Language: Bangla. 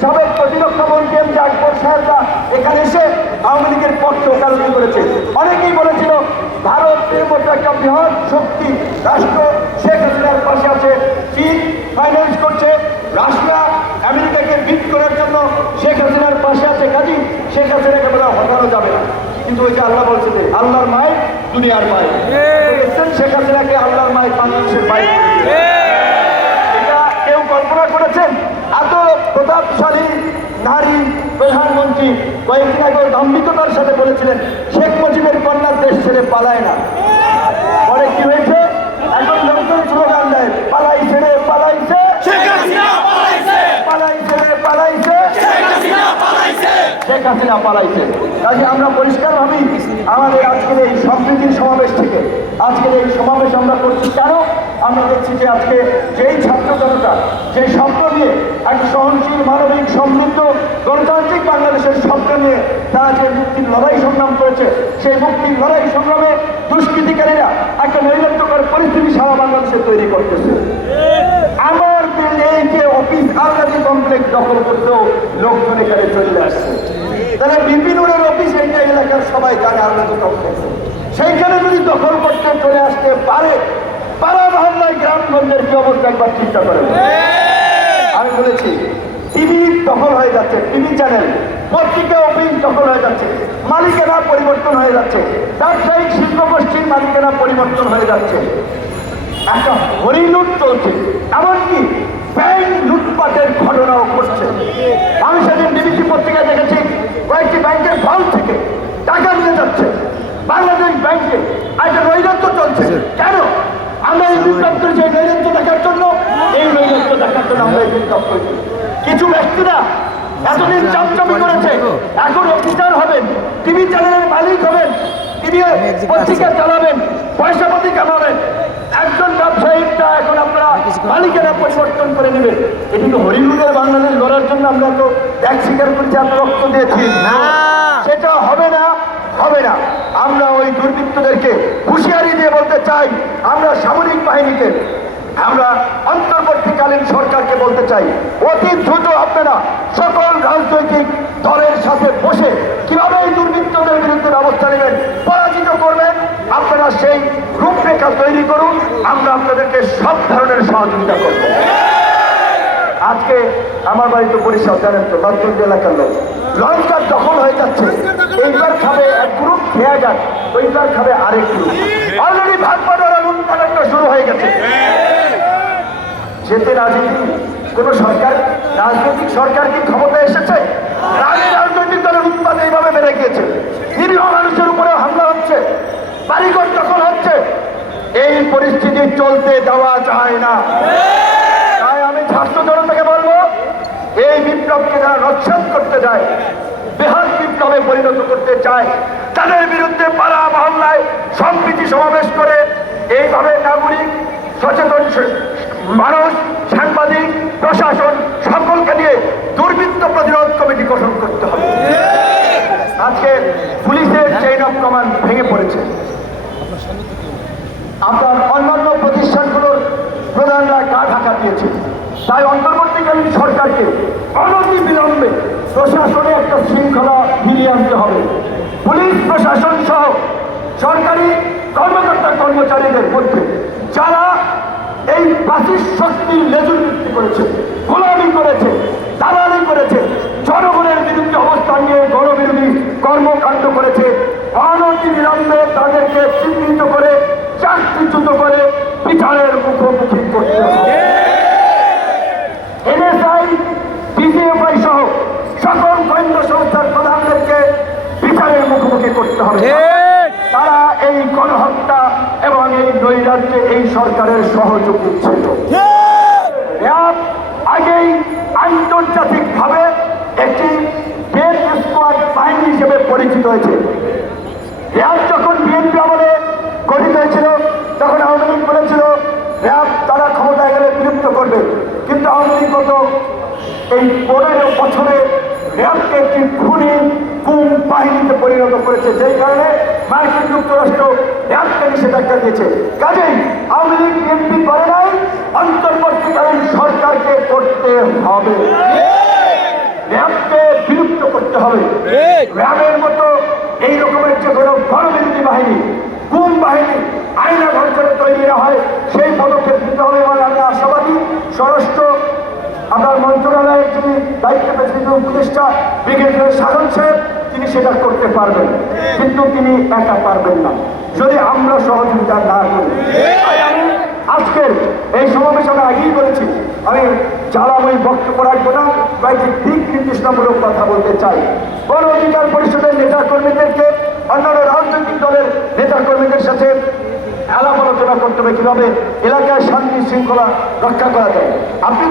সাবেক প্রতিরক্ষা মন্ত্রী এম আকবর সাহেবরা এখানে এসে আওয়ামী লীগের পক্ষে ওকালতি করেছে। অনেকেই বলেছিল ভারতের মতো একটা বৃহৎ শক্তি রাষ্ট্র শেখ হাসিনার পাশে আছে। চীন ফাইন্যান্স করছে। রাশিয়া আমেরিকাকে বিট করার জন্য শেখ হাসিনার পাশে আছে। কাজী শেখ হাসিনাকে বলা হটানো যাবে না। কিন্তু ওই যে আল্লাহ বলছে আল্লাহর মায় দুনিয়ার মায় শেখ হাসিনাকে আল্লাহর মায় বাংলাদেশের মায় নারী প্রধানমন্ত্রী কয়েকদিন আগে দাম্ভিকতার সাথে বলেছিলেন শেখ মুজিবের কন্যার দেশ ছেড়ে পালায় না। পরে কি হয়েছে? এখন লোকজন স্লোগান দেয় পালাই ছেড়ে পালাইছে। পালাই ছেড়ে পালাইছে। শেখ হাসিনা পালাইছে। কাজে আমরা পরিষ্কারভাবেই আমাদের আজকের এই সম্প্রীতির সমাবেশ থেকে আজকের এই সমাবেশ আমরা করছি কেন? আমরা দেখছি যে আজকে যেই ছাত্র জনতা যে স্বপ্ন নিয়ে এক সহনশীল মানবিক সমৃদ্ধ গণতান্ত্রিক বাংলাদেশের স্বপ্ন নিয়ে তারা যে মুক্তির লড়াই সংগ্রাম করেছে, সেই মুক্তির লড়াই সংগ্রামে দুষ্কৃতিকারীরা একটা নৈরাজ্যকর পরিস্থিতি সারা বাংলাদেশে তৈরি করতেছে। আমার এই যে অফিস আলগাজি কমপ্লেক্স দখল করতেও লোকজন এখানে চলে আসছে। তাহলে বিপিনুরের অফিস এইটা এলাকার সবাই জানে আলগাজি কমপ্লেক্স সেইখানে যদি দখল করতে চলে আসতে পারে পাড়া মহল্লায় গ্রামগঞ্জের কি অবস্থা একবার চিন্তা করেন আমি বলেছি টিভি দখল হয়ে যাচ্ছে টিভি চ্যানেল পত্রিকা অফিস দখল হয়ে যাচ্ছে মালিকেরা পরিবর্তন হয়ে যাচ্ছে ব্যবসায়িক শিল্প গোষ্ঠীর মালিকেরা পরিবর্তন হয়ে যাচ্ছে। একটা হরিলুট চলছে এমনকি ব্যাংক লুটপাটের ঘটনাও ঘটছে। আমি সেদিন বিবিসি পত্রিকায় দেখেছি কয়েকটি ব্যাংকের ফল থেকে টাকা নিয়ে যাচ্ছে। বাংলাদেশ ব্যাংকে একটা নৈরাত্য চলছে। কেন এই বিপ্লব করেছি এই নৈরাত্য দেখার জন্য এই নৈরাত্য দেখার জন্য আমরা এই বিপ্লব করেছি কিছু ব্যক্তিরা এতদিন চাপচাপি করেছে এখন অফিসার হবেন টিভি চ্যানেলের মালিক হবেন টিভি পত্রিকা চালাবেন পয়সা পাতি কামাবেন। একজন ব্যবসায়িকটা এখন আপনারা মালিকেরা পরিবর্তন করে নেবেন। এটি তো হরিলুদের বাংলাদেশ গড়ার জন্য আমরা তো ত্যাগ স্বীকার করেছি আমরা রক্ত দিয়েছি। সেটা হবে না হবে না। ওই হুঁশিয়ারি দিয়ে বলতে চাই, আমরা সামরিক বাহিনীকে, আমরা অন্তর্বর্তীকালীন সরকারকে বলতে চাই, অতি দ্রুত আপনারা সকল রাজনৈতিক দলের সাথে বসে কীভাবে এই দুর্বৃত্তদের বিরুদ্ধে ব্যবস্থা নেবেন, পরাজিত করবেন, আপনারা সেই রূপরেখা তৈরি করুন, আমরা আপনাদেরকে সব ধরনের সহযোগিতা করব। আজকে আমার বাড়িতে বরিশাল জানেন তো নন্দন এলাকার লোক লঞ্চটা দখল হয়ে যাচ্ছে। এইবার খাবে এক গ্রুপ খেয়ে যাক। ওইবার খাবে আরেক গ্রুপ। অলরেডি ভাগ লুটপাট একটা শুরু হয়ে গেছে। যেতে রাজনীতি কোন সরকার? রাজনৈতিক সরকার কি ক্ষমতা এসেছে? রাজনীতি রাজনৈতিক দলের উৎপাদ এইভাবে বেড়ে গিয়েছে। নিরীহ মানুষের উপরে হামলা হচ্ছে। বাড়িঘর দখল হচ্ছে। এই পরিস্থিতি চলতে দেওয়া যায় না তাই আমি ছাত্র জনতাকে বলব এই বিপ্লবকে যারা নচ্ছাদ করতে যায় বেহাল বিপ্লবে পরিণত করতে চায়, তাদের বিরুদ্ধে পাড়া মহল্লায় সম্প্রীতি সমাবেশ করে এইভাবে নাগরিক, সচেতন মানুষ, সাংবাদিক, প্রশাসন সকলকে নিয়ে দুর্বৃত্ত প্রতিরোধ কমিটি গঠন করতে হবে। আজকে পুলিশের চেইন অফ কমান্ড ভেঙে পড়েছে। আপনার অন্যান্য প্রতিষ্ঠানগুলোর প্রধানরা গা ঢাকা দিয়েছে। তাই অন্তর্বর্তীকালীন সরকারকে অনতি বিলম্বে প্রশাসনে একটা শৃঙ্খলা ফিরিয়ে আনতে হবে। পুলিশ, প্রশাসন সহ সরকারি কর্মকর্তা কর্মচারীদের মধ্যে যারা এই প্রাচীর শক্তির লেজুর করেছে, গোলামি করেছে, দালালি করেছে জনগণের বিরুদ্ধে অবস্থান নিয়ে গণবিরোধী কর্মকাণ্ড করেছে অনতি বিলম্বে তাদেরকে চিহ্নিত করে চাকরিচ্যুত করে বিচারের মুখোমুখি করতে হবে এনএসআই ডিজিএফআই সহ সকল গোয়েন্দা সংস্থার প্রধানদেরকে বিচারের মুখোমুখি করতে হবে তারা এই গণহত্যা এবং এই নৈরাজ্যে এই সরকারের সহযোগী ছিল। আগেই আন্তর্জাতিকভাবে একটি ডেথ স্কোয়াড বাহিনী হিসেবে পরিচিত হয়েছে। র্যাব যখন বিএনপি আমলে গঠিত হয়েছিল তখন আওয়ামী লীগ বলেছিল র্যাব তারা ক্ষমতায় গেলে বিলুপ্ত করবে। কিন্তু আওয়ামী লীগ গত এই পনেরো বছরে র্যাবকে একটি খুনি বাহিনীতে পরিণত করেছে। যেই কারণে মার্কিন যুক্তরাষ্ট্র র্যাবকে নিষেধাজ্ঞা দিয়েছে। কাজেই আওয়ামী লীগ, বিএনপি করে নাই, অন্তর্বর্তীকালীন সরকারকে করতে হবে। বিলুপ্ত করতে হবে। র্যাবের মতো এই রকমের যে কোনো গণবিরোধী বাহিনী কোন বাহিনী, আইনা ঘর তৈরি না হয়, সেই পদক্ষেপ নিতে হবে এবং আমি আশাবাদী। স্বরাষ্ট্র আপনার মন্ত্রণালয়ের যিনি দায়িত্ব পেয়েছেন উপদেষ্টা, ব্রিগেডিয়ার সাধন সাহেব তিনি সেটা করতে পারবেন, কিন্তু তিনি একা পারবেন না। যদি আমরা সহযোগিতা না করি আজকের এই সমাবেশ আমি আগেই বলেছি, আমি জ্বালাময়ী বক্তব্য রাখব না কয়েকটি দিক নির্দেশনামূলক কথা বলতে চাই। গণ অধিকার পরিষদের নেতা কর্মীদেরকে অন্যান্য রাজনৈতিক দলের নেতা কর্মীদের সাথে আলাপ আলোচনা করতে হবে কীভাবে এলাকায় শান্তি শৃঙ্খলা রক্ষা করা যায়। আপনি